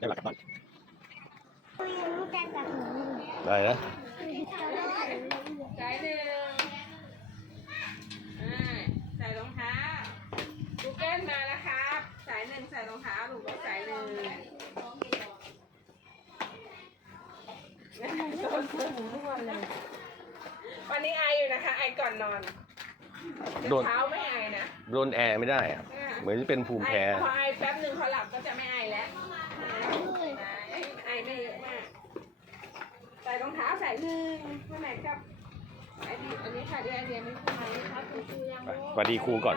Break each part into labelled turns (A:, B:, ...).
A: ได้หลักกลับบ้าน
B: ยังรู้จักกับหนู
A: ได้นะ
C: สายหนึ่งอ่าใส่รองเท้ากูเกิลมาแล้วครับ สายหนึ่งใส่รองเท้าลูกบอกสายหนึ่งวันนี้ไออยู่นะคะ ไอก่อนนอน
A: โดน
C: เช้าไม่ไอนะ
A: โดนแอร์ไม่ได้อะเหมือนจะเป็นภูมิ
C: ไอ
A: แพ้
C: พอไอแป๊บหนึ่งเขาหลับก็จะไม่ไอแล้วไอไอไม่เยอะมากใส่รองเท้าใส่หนึ่งเมื่อไหร่ครับไอดีอันนี้ค่ะด้วยไอเดียไม่ทำไมครับคุณครูยัง
A: สวัสดีครูก่อน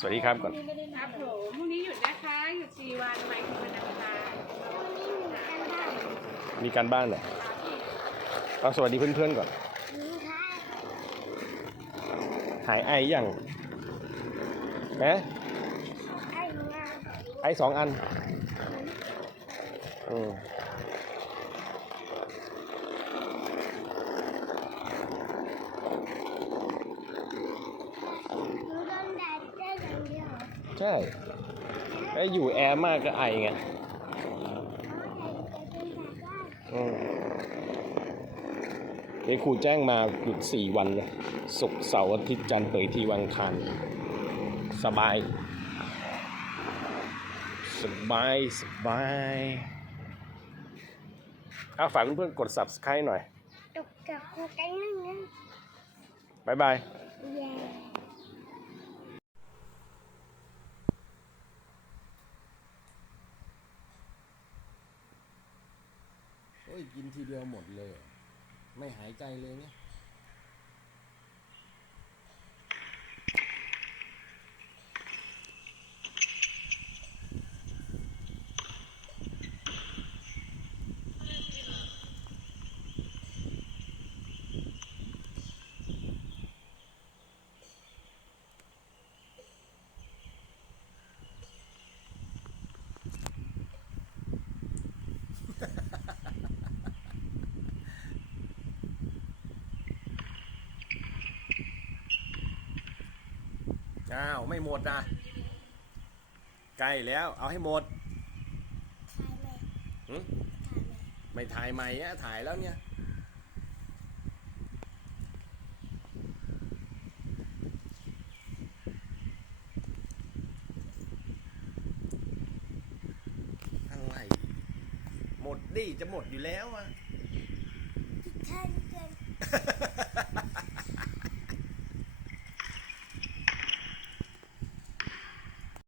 A: สวัสดีครับก่อน
C: ครับผมพรุ่งนี้หยุดนะคะหยุดสี่วันหมายถึงวันอังคาร
A: มีการบ้านเหรอเอาสวัสดีเพื่อนๆก่อน
B: นี่ค่ะ
A: หายไอยังนะ
B: ไอ้งา
A: ไอสองอันอืม
B: หนูโดนแดดได้อย่างเดียว
A: ใช่ไออยู่แอร์มากก็ไอไง
B: เอาแต่จะเป็ นแบบว่า
A: อืมเดี๋ยวครูแจ้งมาหยุดสี่วันเลยศุกร์เสาร์อาทิตย์จันทร์เผยทีวังคารสบาย สบาย สบายเอาฝากเพื่อนๆกด subscribe หน่อย
B: ตกกับกูกันนึงนะ
A: บายบาย
B: เย้
A: โอ้ยกิน ไม่หายใจเลยเนี่ย อ้าวไม่หมดนะใกล้แล้ว เอาให้หมด
B: ถ่ายไหม
A: หึ
B: ถ่ายไหม
A: ไม่ถ่ายใหม่อะถ่ายแล้วเนี่ย อะไร หมดดิจะหมดอยู่แล้วอะ
B: ถ่ายเกิน